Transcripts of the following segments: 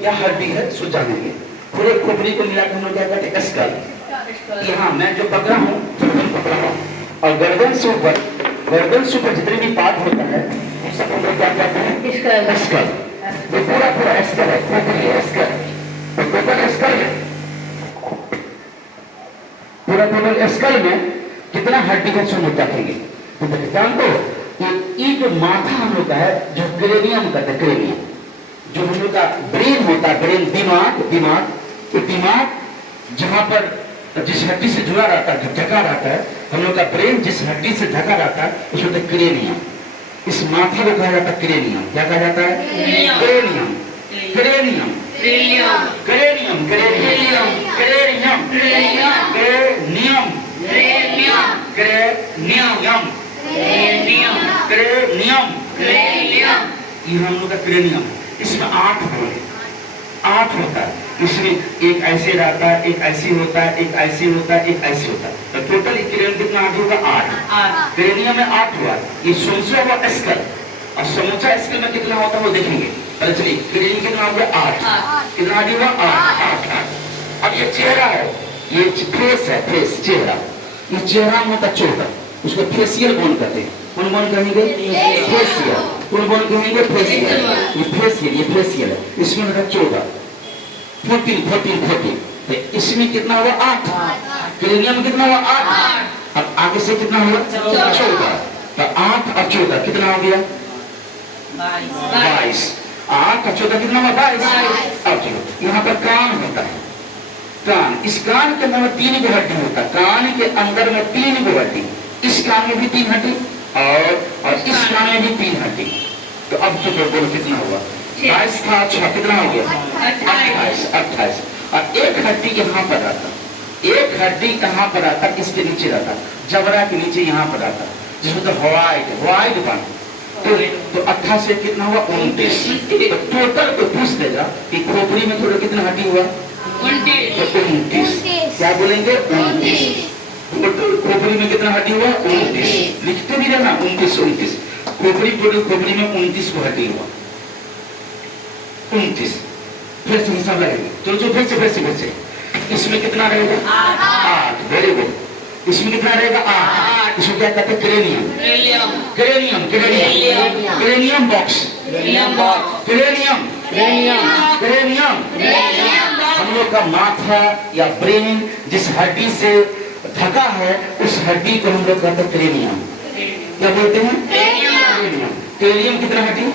क्या हड्डी है सो जानेंगे। पूरे खोपड़ी को मिला के हम लोग क्या कहते हैं, स्कल। यहाँ मैं जो पकड़ा हूँ गर्दन पकड़ा हूँ, और गर्दन से ऊपर जितने भी पार्ट होता है सब हम लोग क्या कहते हैं, स्कल। ये पूरा स्कल है, खोपड़ी है स्कल, तो टोटल स्कल है, पूरा टोटल स्कल में कितना हड्डी का सुन देखेंगे। तो जानते हो ये जो माथा हम लोग का है, जो क्रेनियम कहते हैं, क्रेनियम जो हम लोग का ब्रेन होता है, ब्रेन दिमाग जहां पर जिस हड्डी से जुड़ा रहता है, ढका रहता है, हम लोग का ब्रेन जिस हड्डी से ढका रहता है उसको कहते हैं क्रेनियम। इस माथा को कहा जाता है क्रेनियम। क्या कहा जाता है, cranium, cranium, cranium, cranium, cranium, cranium, cranium, cranium, cranium, cranium, cranium, ये हम लोग का क्रेनियम। इसमें 8 होता है। इसमें एक ऐसे रहता है, एक ऐसी होता है, एक ऐसी होता है, एक ऐसी होता है। तो टोटल क्रेनियम कितना होगा, 8। क्रेनियम में 8 हुआ। ये समूचा हुआ स्कल, और समूचा स्कल में कितना होता है वो देखेंगे। पहले चलिए क्रेनियम कितना होगा, 8। कितना होगा, 8। अब ये चेहरा है, ये फेस है, फेस चेहरा, ये चेहरा में होता 14, उसको फेसियल बोन कहते हैं। कौन बोन कहेंगे, फेसियल। कौन बोन कहेंगे, फेसियल। ये फेसियल है, इसमें होता 14, 14। तो इसमें कितना हुआ, 8। क्रेनियम में कितना हुआ, 8। अब आगे से कितना हुआ, 14। तो 8 और 14 कितना हो गया, 22। 8 और 14 कितना हुआ, 22। अब चलो यहाँ पर कान होता है, कान। इस कान के अंदर में 3 गो हड्डी होता है, कान के अंदर में 3 गो हड्डी, इस कान में भी 3 हड्डी और इस कान में भी 3 हड्डी। तो अब तो बोलो कितना हुआ, 22 था, 6 कितना हो गया, 28। और एक हड्डी यहाँ पर आता, एक हड्डी कहाँ पर आता, इसके नीचे रहता, जबड़ा के नीचे यहाँ पर आता, जिसमें तो व्हाइट बन। तो 28 से कितना हुआ, 29। तो टोटल को पूछ देगा कि खोपड़ी में थोड़ा कितना हड्डी हुआ, 29। क्या बोलेंगे, 29। खोपड़ी में कितना हड्डी हुआ, 29। लिखते भी रहना, 29। खोपड़ी में 29 को हड्डी हुआ, 29। फिर से हिसाब लगेगा, तो जो फिर से इसमें कितना रहेगा, 8। Very good. इसमें कितना रहेगा, 8। इसको क्या कहते हैं, cranium, cranium, cranium, cranium box, cranium, cranium. हम लोग का माथा या ब्रेन जिस हड्डी से ढका है, उस हड्डी को हम लोग कहते हैं क्रेनियम। क्या बोलते हैं, क्रेनियम। क्रेनियम कितना हड्डी,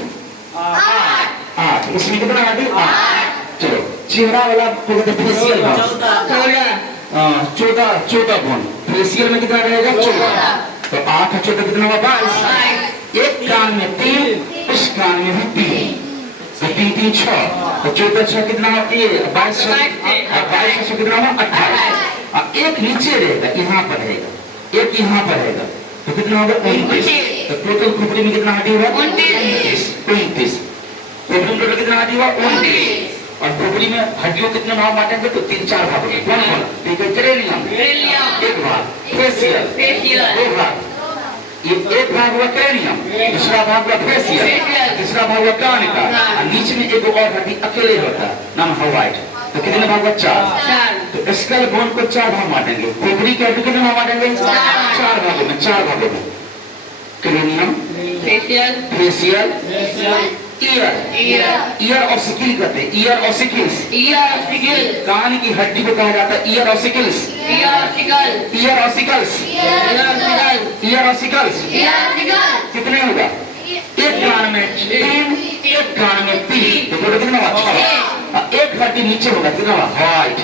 8। इसमें कितना हड्डी, 8। चलो चेहरा वाला को कहते हैं फेसियल बोन, 14 बोन। फेसियल में कितना रहेगा, 14। तो 8 और 14 कितना हुआ, 22। एक कान में 3, उस कान में भी 3, तो 3 6। तो 14 6 कितना हुआ, 22 कितना हुआ, 28। और एक नीचे रहेगा, यहाँ पर रहेगा, एक यहाँ पर रहेगा, तो कितना होगा, 29। तो टोटल खोपड़ी में कितना हड्डी हुआ, 29। खोपड़ी में टोटल कितना हड्डी हुआ, 29। और खोपड़ी में हड्डियों कितने भाग बांटेंगे, तो 3-4 भाग होंगे। कौन बोला, ठीक है, क्रेनियम एक भाग, फेसियल 2 भाग, ये एक भाग हुआ क्रेनियम, दूसरा भाग हुआ फेसियल, तीसरा भाग हुआ कान का, और बीच में एक और हड्डी अकेले होता है, नाम है व्हाइट। तो कितने भाग हुआ, 4। तो स्कल बोन को 4 भाग बांटेंगे, खोपड़ी के हड्डी कितने भाग बांटेंगे, 4 भागों में, 4 भागों में। क्रेनियम, फेसियल, ईयर ऑसिकल कहते हैं, ईयर ऑसिकल्स। कान की हड्डी को कहा जाता है ear ossicles, ear ossicles, ear ossicles. कितने होगा, एक कान में 3, एक कान में 3, तो टोटल कितना हुआ, 6। एक हड्डी नीचे होगा, कितना हुआ, व्हाइट।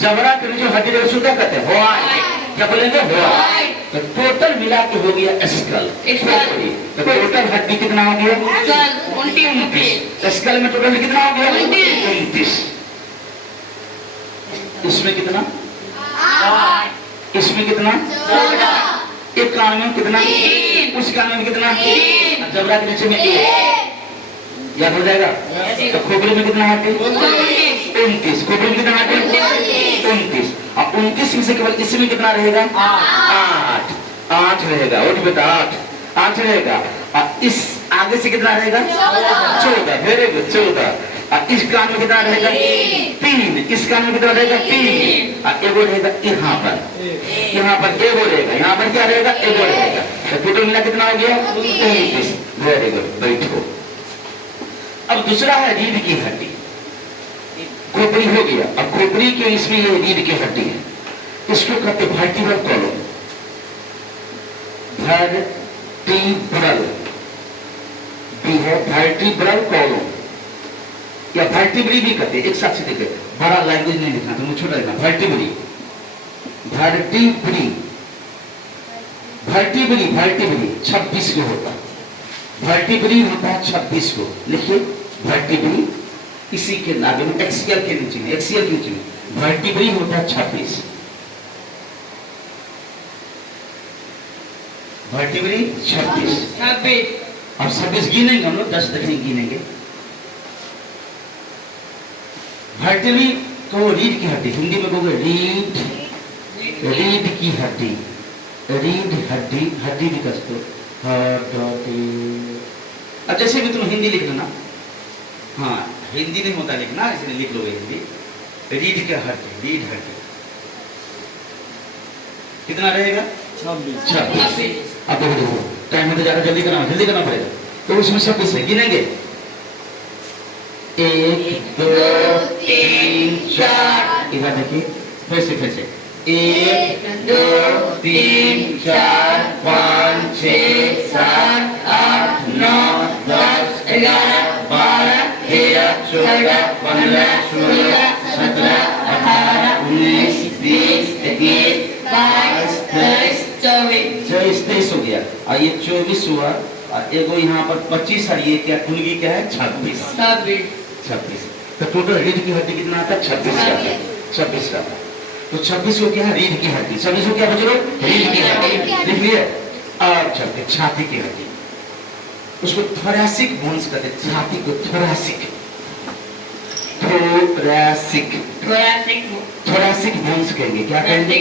जबड़ा के नीचे हड्डी रहेगा, क्या कहते हैं, व्हाइट। क्या बोलेंगे, व्हाइट। तो टोटल मिला के हो गया स्कल। तो टोटल हड्डी कितना हो गया, 29। स्कल में टोटल कितना हो गया, 29। इसमें कितना, इसमें कितना, 14। एक कान में कितना, उस कान में कितना, जबड़ा के नीचे में 1, याद हो जाएगा। तो खोपड़ी में कितना हड्डी, 29। खोपड़ी में कितना हड्डी, 29। और 29 में से केवल इसमें कितना रहेगा, 8 रहेगा। उठ बेटा, 8 रहेगा। और इस आगे से कितना रहेगा, 14। Very good, 14। और इस कान में कितना रहेगा? 3। इस कान में कितना रहेगा? 3। और एगो रहेगा यहाँ पर एगो रहेगा, यहाँ पर क्या रहेगा? एगो रहेगा। तो टोटल मिला कितना हो गया? 33। वेरी गुड, बैठो। अब दूसरा है रीढ़ की हड्डी। खोपड़ी हो गया। अब खोपड़ी के इसमें ये रीढ़ की हड्डी है, इसको कहते वर्टिब्रल कॉलम। वर्टिब्रल भी है, वर्टिब्रल कॉलम या वर्टिब्री भी कहते हैं। एक साथ से देखे, बड़ा लैंग्वेज नहीं लिखना, तो मुझे छोटा लिखना। वर्टिब्री वर्टिब्री वर्टिब्री वर्टिब्री 26 को होता है। वर्टिब्री होता है 26 को। लिखिए वर्टिब्री, इसी के नाम में एक्सियल के नीचे में, एक्सियल के नीचे में वर्टिब्री होता है 26। वर्टिब्री 26। अब 26 गिनेंगे हम लोग, 10 तक नहीं गिनेंगे। वर्टिब्री तो रीढ़ की हड्डी, हिंदी में कहोगे रीढ़ की हड्डी, रीढ़ हड्डी, हड्डी भी कस दो। अब जैसे भी तुम हिंदी लिख लेना, हाँ हिंदी नहीं होता लिखना, इसलिए लिख लोगे हिंदी। रीढ़ की हड्डी, रीढ़ हड्डी कितना रहेगा? 26। अब देखो टाइम में तो ज्यादा जल्दी करना पड़ेगा, तो उसमें 26 है, गिनेंगे 1 2 3 4। इधर देखिए फिर से 1 2 3 4 5 6 7 8 9 10 11 12 13 14 15 16 17 18 19 20 21 22 23 24 हो गया। और ये 24 हुआ, और एगो यहाँ पर 25, और ये क्या कुंडली क्या है? 26। तो टोटल रीढ़ की हड्डी कितना आता है? 26 का। तो 26 को क्या है? रीढ़ की हड्डी। 26 को क्या बच्चों? रीढ़ की हड्डी। लिख लिए। और चलते छाती की हड्डी, उसको थोरैसिक बोन्स कहते हैं। छाती को थोरैसिक बोन्स कहेंगे। क्या कहेंगे?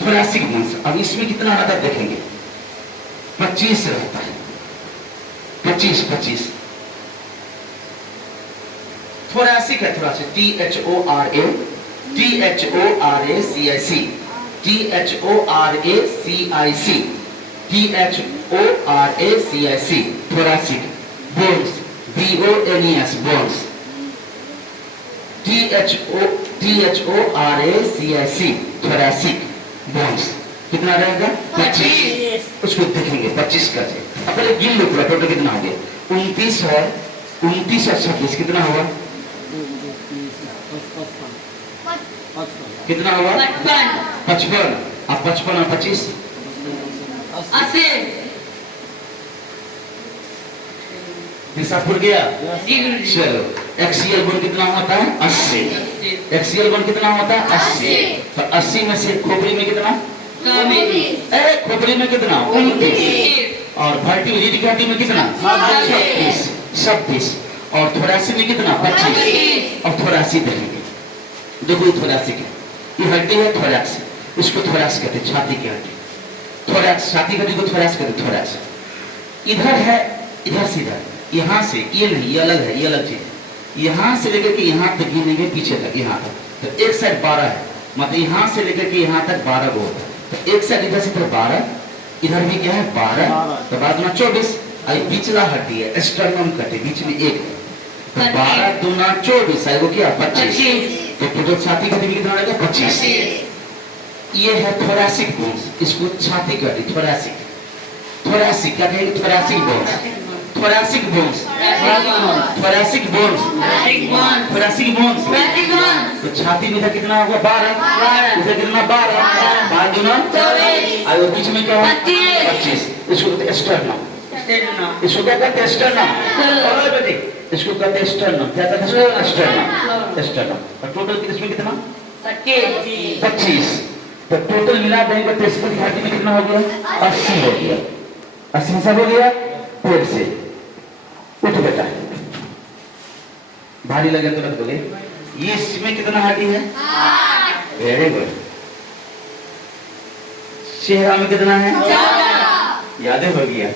Thoracic bones. अब इसमें कितना आता है देखेंगे, 25 रहता है। 25 थोरैसिक है। Thoracic THORACIC thoracic bones, BONES bones, THORACIC thoracic bones कितना रहेगा? 25। उसको देखेंगे 25 का से। अब पहले गिन लो पूरा टोटल कितना हो गया। 29 और 26 कितना होगा? कितना होगा? 55। अब 55 और 25 80। हिसाब भूल गया? चलो एक्सियल बोन कितना होता है? 80। एक्सियल बोन कितना होता है? 80। तो 80 में से खोपड़ी में कितना? खोपड़ी में कितना? 29। और वर्टिब्रल रीढ़ की हड्डी में कितना? 26। और थोरैसिक में कितना? 25। और थोरैसिक देखेंगे, देखो ये थोरैसिक है, ये हड्डी है थोरैक्स, इसको थोरैक्स कहते हैं। छाती की हड्डी थोरैक्स, छाती की हड्डी को थोरैक्स कहते हैं। थोरैक्स इधर है, इधर से इधर, यहाँ से ये नहीं, ये अलग है, ये अलग चीज। यहाँ से लेकर के यहाँ तक गिनेंगे पीछे तक, यहाँ तक। तो एक साइड 12 है, मतलब यहाँ से लेकर के यहाँ तक 12 गो होता है। तो एक साइड इधर से तो 12, इधर भी क्या है? 12। तो बाद में 24। पिछला हड्डी है स्टर्नम कहते, बीच में एक है। तो 12 दूना 24 है, वो क्या? 25। तो टोटल छाती का हड्डी कितना रहेगा? 25। ये है थोरैसिक बोन्स, इसको छाती का हड्डी थोरैसिक। थोरैसिक क्या कहेंगे? Thoracic bones, thoracic bones, thoracic bones, thoracic bones. तो छाती में कितना होगा? 12। इधर कितना? 12। 12 दूना 24। और बीच में क्या है? 25। इसको कहते हैं स्टर्नम। इसको क्या कहते हैं? स्टर्नम। और बेटी इसको कहते हैं स्टर्नम। क्या कहते हैं? स्टर्नम। स्टर्नम। और टोटल इसमें कितना? 25। तो टोटल मिला देंगे तो इसकी घाटी में कितना हो गया? 80 हो गया। 80 सब हो गया। फिर से उठ बेटा, भारी लगे तो रख दोगे। ये इसमें कितना हड्डी है? Very good. चेहरा में कितना है? याद हो गया।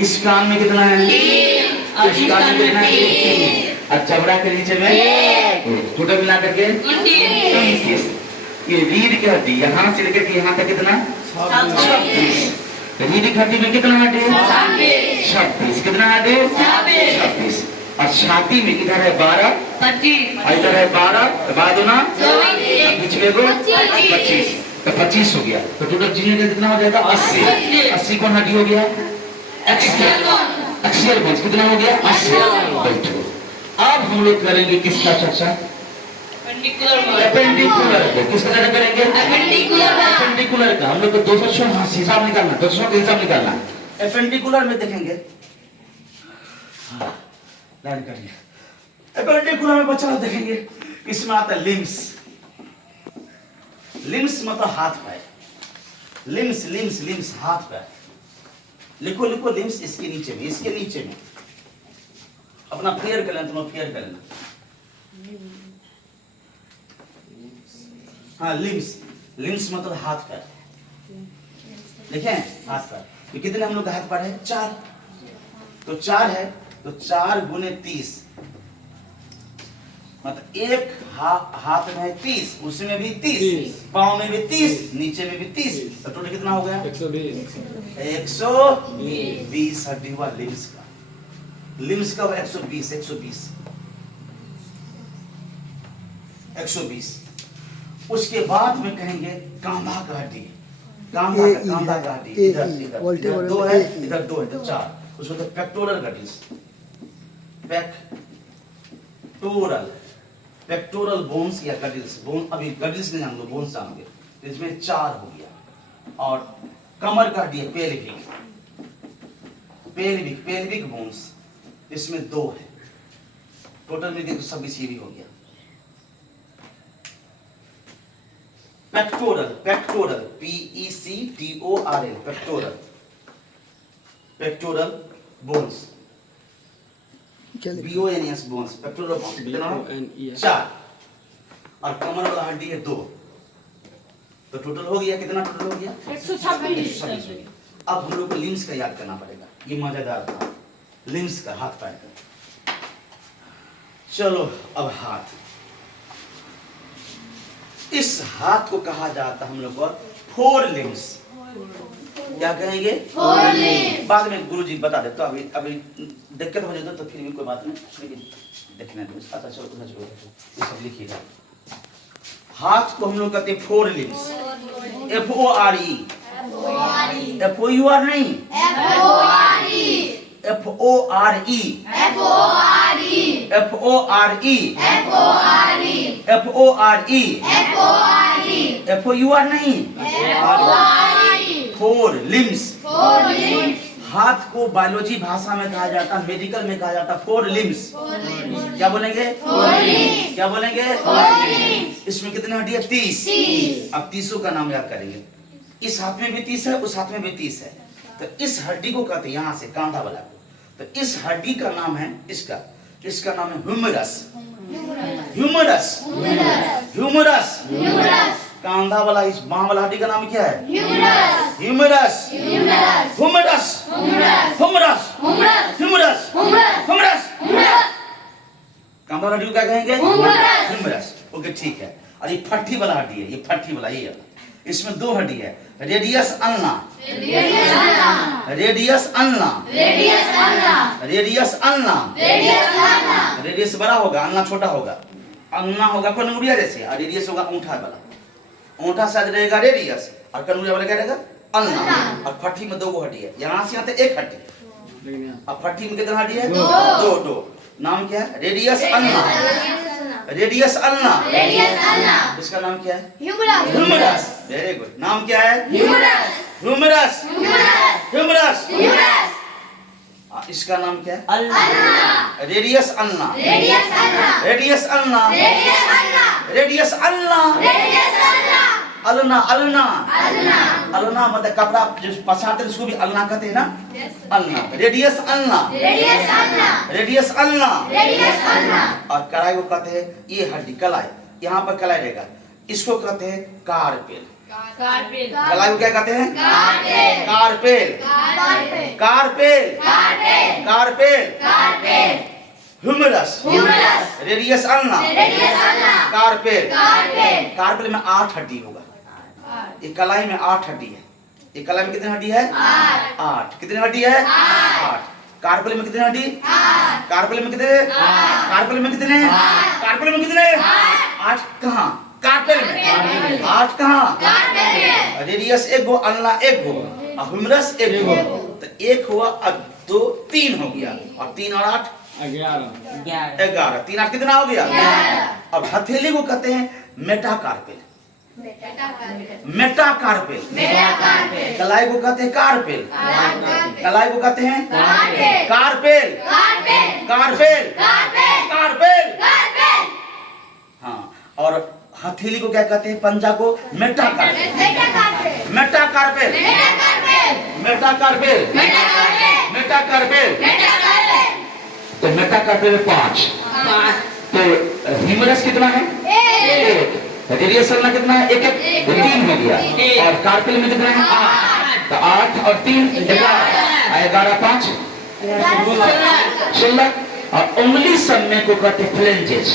इस कान में कितना है? इस कान में कितना है? और जबड़ा के नीचे में 1 टोटल मिला करके 29। ये रीढ़ की हड्डी यहाँ से लेकर के यहाँ तक कितना 26। रीढ़ की हड्डी में कितना हड्डी है 26। कितना हड्डी 26। और छाती में इधर है 12 और इधर है 12 बाद ना बीच में 25 तो 25 हो गया। तो टोटल जीने का कितना हो जाएगा 80। 80 कौन हड्डी हो गया एक्सियल बोन्स कितना हो गया 80। बैठो। अब हम लोग करेंगे किसका चर्चा एपेंडिकुलर को। किसका चर्चा करेंगे एपेंडिकुलर का। हम लोग को 200 हिसाब निकालना 200 का हिसाब निकालना। एपेंडिकुलर में देखेंगे एपेंडिकुलर में बच्चा देखेंगे इसमें आता है लिम्स। लिम्स मतलब हाथ पैर। लिम्स लिम्स लिम्स हाथ पैर। लिखो लिखो लिम्स इसके नीचे में अपना फेयर कर लेना। तुम फेयर कर लेना। हाँ लिम्स लिम्स मतलब हाथ पैर। देखें हाथ पैर ये कितने हम लोग का हाथ पैर है 4। तो 4 है तो 4 गुने 30 मतलब एक हाथ में है 30 उसमें भी 30 पाँव में भी 30 नीचे में भी 30 तो टोटल कितना हो गया 120 हड्डी हुआ लिम्स का। लिम्स का 120। उसके बाद में कहेंगे कांधा का हड्डी। कांधा का हड्डी इधर 2 है इधर 2 है तो 4। उसको तो पेक्टोरल गटिल्स पेक्टोरल बोन्स या गटिल्स बोन। अभी गटिल्स नहीं जान दो बोन्स जाओगे तो इसमें 4 हो गया। और कमर का हड्डी है पेल्विक बोन्स इसमें 2 है। टोटल में देखो 26 ये भी हो गया। Pectoral PECTORL pectoral bones BONS bones pectoral bones कितना 4 और कमर वाला हड्डी है 2। तो टोटल हो गया कितना टोटल हो गया 126। अब हम लोग को लिम्स का याद करना पड़ेगा। ये मजेदार था लिम्स का हाथ पैर का। चलो अब हाथ। इस हाथ को कहा जाता हम लोग को 4 लिम्स। क्या कहेंगे 4 लिम्स। बाद में गुरुजी बता दे। तो अभी दिक्कत हो जाए तो फिर भी कोई बात नहीं लेकिन देखना है। अच्छा चलो ये सब लिखिएगा। हाथ को हम लोग कहते हैं 4 लिम्स। FORE FOUR नहीं FOUR नहीं 4 लिम्स। हाथ को बायोलॉजी भाषा में कहा जाता मेडिकल में कहा जाता 4 लिम्स। क्या बोलेंगे क्या बोलेंगे इसमें कितने हड्डी है 30। अब 30 का नाम याद करेंगे। इस हाथ में भी 30 है उस हाथ में भी 30 है। तो इस हड्डी को कहते हैं यहाँ से कांधा वाला को। तो इस हड्डी का नाम है इसका नाम है ह्यूमरस। कांधा वाला इस बाह वाला हड्डी का नाम क्या है ह्यूमरस। कांधा वाला हड्डी को क्या कहेंगे ह्यूमरस। ओके ठीक है। और ये फट्टी वाला हड्डी है। ये फट्टी वाला ये इसमें 2 हड्डी है रेडियस अल्ना। रेडियस बड़ा होगा अल्ना छोटा होगा। अल्ना होगा कनूरिया जैसे और रेडियस होगा ऊंठा वाला। ऊंठा साइड रहेगा रेडियस और कनूरिया वाला क्या रहेगा अल्ना। और फट्टी में 2 हड्डी है। यहाँ से यहाँ तक 1 हड्डी और फट्टी में कितना हड्डी है 2। नाम क्या है रेडियस अल्ना। इसका नाम क्या है ह्यूमरस। Very good. नाम क्या है ह्यूमरस। इसका नाम क्या है रेडियस अल्ना। अलना मतलब कपड़ा जो पसारते हैं उसको भी अलना कहते हैं ना अलना। रेडियस अलना। और कलाई को कहते हैं ये हड्डी कलाई यहाँ पर कलाई रहेगा इसको कहते हैं कार्पेल। कलाई को क्या कहते हैं carpal. Humerus, radius ulna, carpal, carpal में 8 हड्डी होगा। एक कलाई में 8 हड्डी है। एक कलाई में कितनी हड्डी है? 8। कितनी हड्डी है? 8। कार्पेल में कितनी हड्डी? कार्पेल में कितने? कार्पेल में कितने? कार्पेल में कितने? 8 कहाँ? कार्पेल में। 8 कहाँ? रेडियस 1 गो, अल्ना 1 गो, ह्यूमरस 1 गो। तो 1 हुआ, अब 2 3 हो गया, और 3 और 8 11। 3 8 कितना हो गया? अब हथेली को कहते हैं मेटाकार्पेल। मेटाकार्पेल। कलाई को कहते हैं कार्पेल। कलाई को कहते हैं कार्पेल। कार्पेल। कार्पेल। हाँ, और हथेली को क्या कहते हैं? पंजा को मेटाकार्पेल। मेटाकार्पेल। मेटाकार्पेल। मेटाकार्पेल। तो मेटाकार्पेल में 5। तो ह्यूमरस कितना है? 1। रेडियस अल्ना कितना है? 1 3 हो गया। और कार्पेल में कितना है? 8। तो 8 और 3 11। 11 5 16। और उंगली सब में को कहते हैं फ्लेंजेज।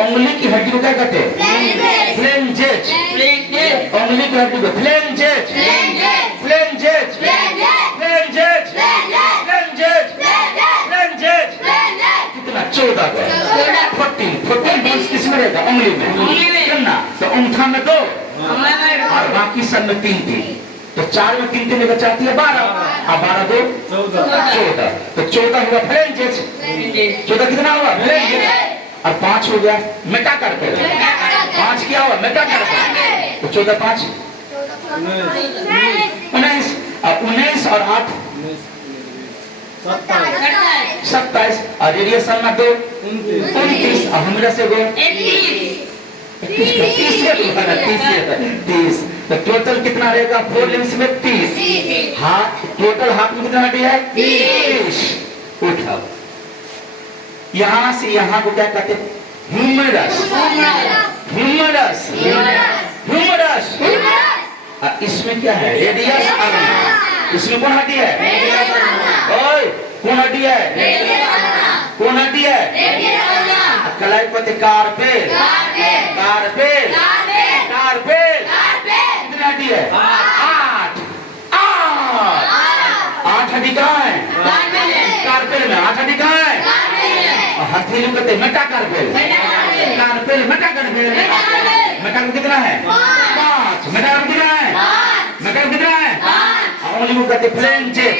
उंगली की हड्डी को क्या कहते हैं? फ्लेंजेज। उंगली की हड्डी को phalanges. Phalanges. Phalanges. Phalanges. Phalanges. कितना? 14 का। 14 बोन्स किसमें रहेगा? उंगली में। कितना? तो अंगूठा में 2 और बाकी सब में 3। तो 4 में 3 बचाती है 12, और 12 2 14। तो 14 हुआ फ्लेंजेज। 14 कितना हुआ? फ्लेंजेज। और 5 हो गया मेटाकार्पेल। 5 क्या हुआ? मेटाकार्पेल। तो 14 5 19। और 19 और 8 27। और रेडियस अल्ना 2 29। और हमरा से 2 30। तो टोटल कितना रहेगा? 4 लिम्स में 30। हाथ, टोटल हाथ में कितना हड्डी है? 30। उठाओ। यहाँ से यहाँ को क्या कहते हैं? ह्यूमरस। ह्यूमरस। ह्यूमरस। इसमें क्या है? Radius ulna. इसमें कौन हड्डी है? ओए, कौन हड्डी है? कौन हड्डी है? कलाई पते कार्पेल। कार्पेल। कार्पेल। कितनी हड्डी है? 8 हड्डी कहाँ है? कार्पेल में। 8 हड्डी कहाँ है? और हथेली कहते हैं मेटाकार्पेल। कार्पेल मेटाकार्पेल। मेटाकार्पेल कितना है? 5। मेटाकार्पेल कितना है? मेटाकार्पेल कितना है? उंगली को कहते हैं फ्लेंजेज।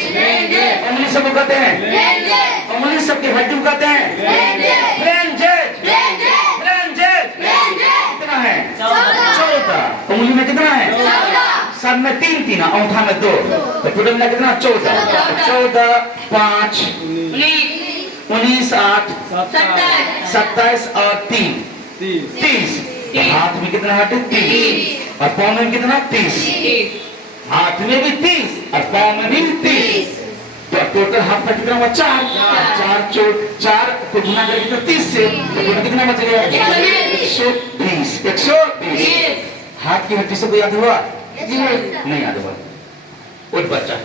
उंगली सब को कहते हैं, उंगली सब की हड्डी को कहते हैं फ्लेंजेज। फ्लेंजेज कितना है? 14। उंगली में कितना है? सब में 3 अंगूठा में 2। तो टोटल में कितना? 14 5 19 8 27 और 3 30। हाथ में कितना है? 30। और पाँव में कितना? 30। हाथ में भी 30 और पाँव में भी 30। तो टोटल हाथ में कितना हुआ? 4 को गुना करके 30 से तो कितना बच गया? 120। 120। हाथ की हड्डी से कोई याद हुआ? नहीं याद हुआ। उठ बच्चा,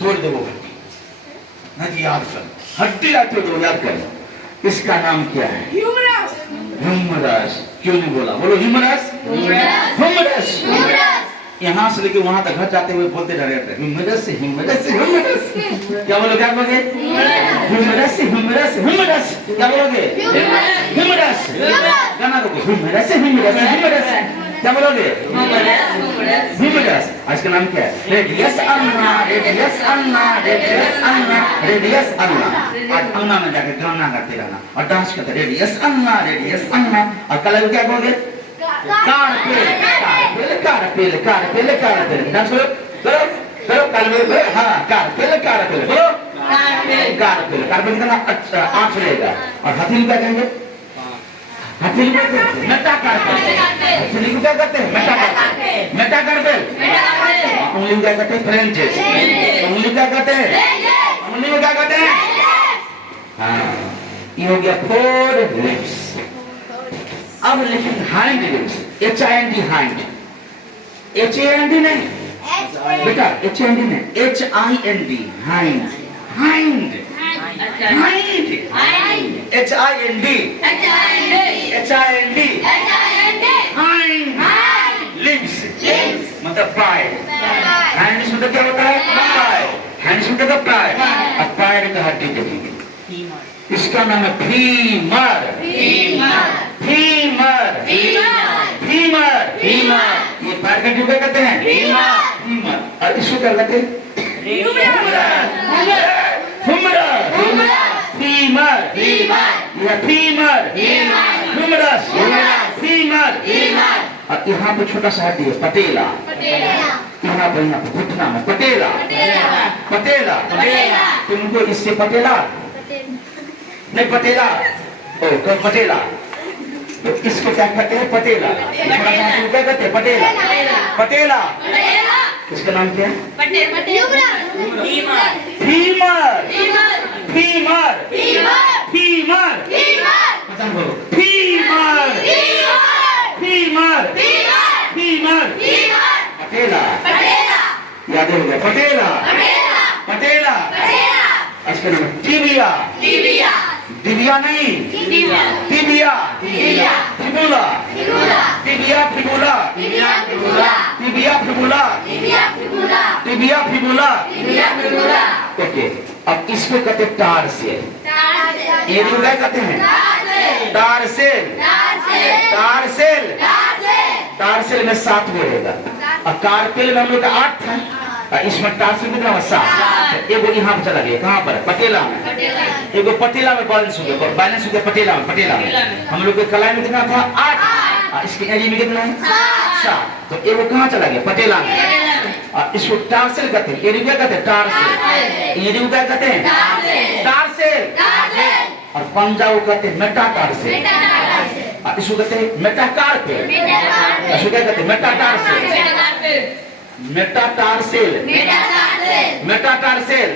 तोड़ दो वो हड्डी। नहीं याद कर, हड्डी याद कर दो, याद कर। इसका नाम क्या है? ह्यूमरस। क्यों नहीं बोला? बोलो ह्यूमरस। ह्यूमरस। यहाँ से लेके वहां तक घर जाते हुए बोलते जा रहे थे ह्यूमरस से ह्यूमरस से ह्यूमरस। क्या बोलोगे? क्या बोलोगे? ह्यूमरस से ह्यूमरस ह्यूमरस। क्या बोलोगे? ह्यूमरस। गाना बोलोगे ह्यूमरस से ह्यूमरस ह्यूमरस। क्या बोलोगे? ह्यूमरस। आज का नाम क्या है? Radius ulna. Radius ulna. Radius ulna. Radius ulna. आज अल्ना में जाके गाना गाते रहना और डांस करते रेडियस अल्ना। Radius ulna. और कल क्या बोलोगे? Carpel. Carpel. Carpel. Carpel. Carpel. Dance करो करो करो। कार्पेल। हाँ, कार्पेल। कार्पेल बोलो। कार्पेल। कार्पेल। कार्पेल कितना? 8 रहेगा। और हथेली क्या कहेंगे? हथेली को मेटाकार्पेल। हथेली को क्या कहते हैं? मेटाकार्पेल। मेटाकार्पेल। उंगली को क्या कहते हैं? फ्लेंजेज। उंगली क्या कहते हैं? उंगली को क्या कहते हैं? हाँ, ये हो गया 4 लिम्स। अब लेकिन hind limbs, HIND hind. HAND नहीं बेटा, HAND नहीं, HIND hind. Hind hind, HIND, hind, limbs मतलब पैर, हैंड्स मतलब क्या होता है? पैर, हैंड्स मतलब पैर, और पैर का हड्डी देखेंगे, इसका नाम है फीमर, फीमर, फीमर, ये पैर का हड्डी क्या कहते हैं? फीमर, और इसको क्या कहते हैं? Humras, femur, femur, Humras, femur, और यहाँ पे छोटा सा हड्डी है पटेला, यहाँ पे घुटना में पटेला, पटेला, तुमको इससे पटेला नहीं पटेला, ओ पटेला, तो इसको क्या कहते हैं? पटेला, थोड़ा सा क्या कहते हैं? पटेला, पटेला, इसका नाम क्या है? Femur, femur, femur, femur, femur, femur, patella, याद हो गया? पटेला, पटेला, इसका नाम टिबिया, टिबिया नहीं, tibia, fibula, tibia, fibula, tibia, fibula, tibia, fibula, okay. अब इसको कहते हैं टारसेल, ये जो क्या कहते हैं? टारसेल, टारसेल, टारसेल में 7 रहेगा, और कार्पेल में हम लोग का 8 है, और इसमें टारसेल कितना है? 7। एगो यहाँ पे चला गया, कहाँ पर? पटेला में, एगो पटेला में बैलेंस हो गया, बैलेंस हो गया पटेला में, पटेला में हम लोग के कलाई में कितना था? 8, इसके एरी में कितना है? 7, तो एगो कहाँ चला गया? पटेला में, और इसको टारसेल कहते हैं, एरी क्या कहते हैं? टारसेल, एरी क्या कहते हैं? टारसेल, और पंजा को कहते हैं मेटाटारसेल, और इसको कहते हैं मेटाकार्पेल, इसको क्या कहते हैं? मेटाटारसेल, मेटाटारसेल, मेटाटारसेल,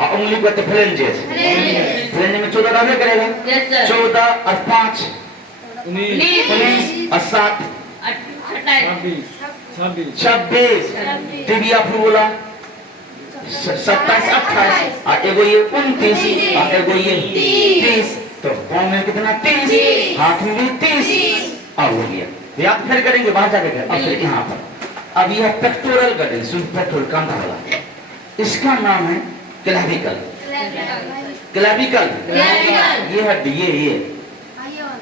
और उंगली को कहते हैं फ्लेंजेस, फ्लेंज में 14 रहने करेगा, 14 और 5 19 और 7 26, टिबिया, फिबुला 27 28, और एगो ये 29, और एगो ये 30, तो पाँव में कितना? 30, हाथ में भी 30, और हो गया। याद फिर करेंगे बाहर जाकर, अब फिर यहाँ पर, अब यह पेक्टोरल गडिल, सुन पेक्टोरल कांधा वाला, इसका नाम है क्लेविकल, क्लेविकल, ये हड्डी,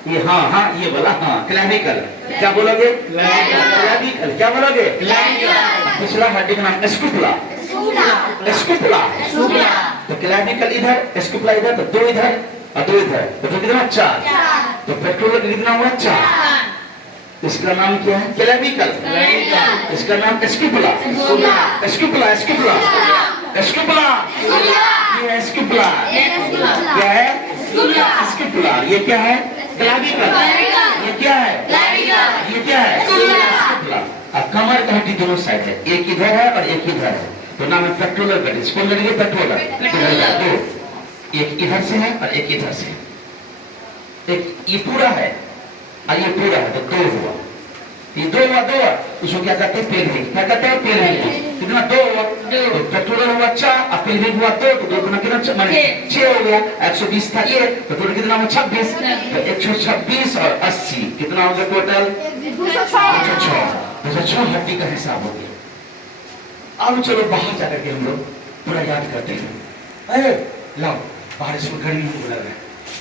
ये हाँ ये बोला, हाँ क्लेविकल, क्या बोलोगे? क्लेविकल, क्या बोलोगे? पिछला हड्डी का नाम स्कुपुला, स्कुपुला, तो क्लेविकल इधर, स्कुपुला इधर, तो 2 इधर और 2 इधर, तो कितना? 4, तो पेक्टोरल कितना हुआ? 4, इसका नाम क्या है? क्लेविकल, इसका नाम स्कुपुला, स्कुपुला, स्कुपुला, स्कुपुला, ये है स्कुपुला, क्या है? स्कुपुला, ये क्या है? क्लेविकल, ये क्या है? ये क्या है? स्कुपुला। अब कमर का हड्डी दोनों साइड है, एक इधर है और एक इधर है, तो नाम है पेक्टोरल गडिल, कौन लड़ेगी? पेक्टोरल, 2, एक इधर से है और एक इधर से, एक ये पूरा है और ये पूरा है, तो 2 हुआ, ये 2 हुआ, 2, उसको क्या कहते हैं? पेल्विक, क्या कहते हैं? पेल्विक, कितना? 2 हुआ, तो पेक्टोरल हुआ 4 और पेल्विक हुआ 2, तो 2 गुना कितना? माने 6 हो गया, 120 था ये, तो टोटल कितना हुआ? 26, तो 126 और 80 कितना हो गया टोटल? 206 हड्डी का हिसाब हो गया। अब चलो बाहर जाकर के हम लोग पूरा याद करते हैं, अरे लाओ बाहर, इसमें गर्मी हो लग रहा है,